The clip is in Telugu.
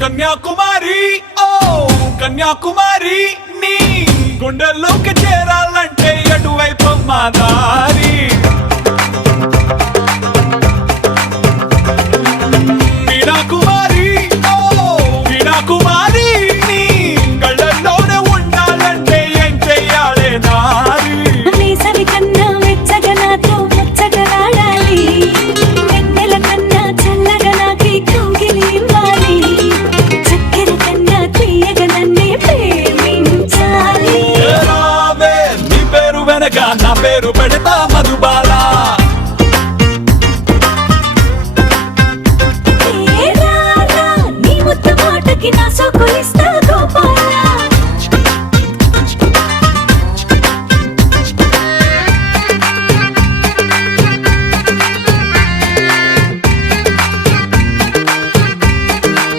కన్యాకుమారి ఓ కన్యాకుమారి నీ గుండెల్లోకి చేరాలంటే అటువైపు మా దారి వీణాకుమారి ఓ వీణాకుమారి నీ కళ్ళల్లోనే ఉండాలంటే ఏం చెయ్యాలే నారి వేసవి కన్నా వెచ్చగా నాతో ముచ్చటలాడాలి వెన్నెల కన్నా చల్లగా నాకి కౌగిలి ఇవ్వాలి చక్కెర కన్నా తీయగా నన్నే ప్రేమించాలి రావే నీ పేరు వెనక నా పేరు పెడతా మధుబాల ఏ రారా నీ ముద్దు మాటకి నా సోకులిస్తా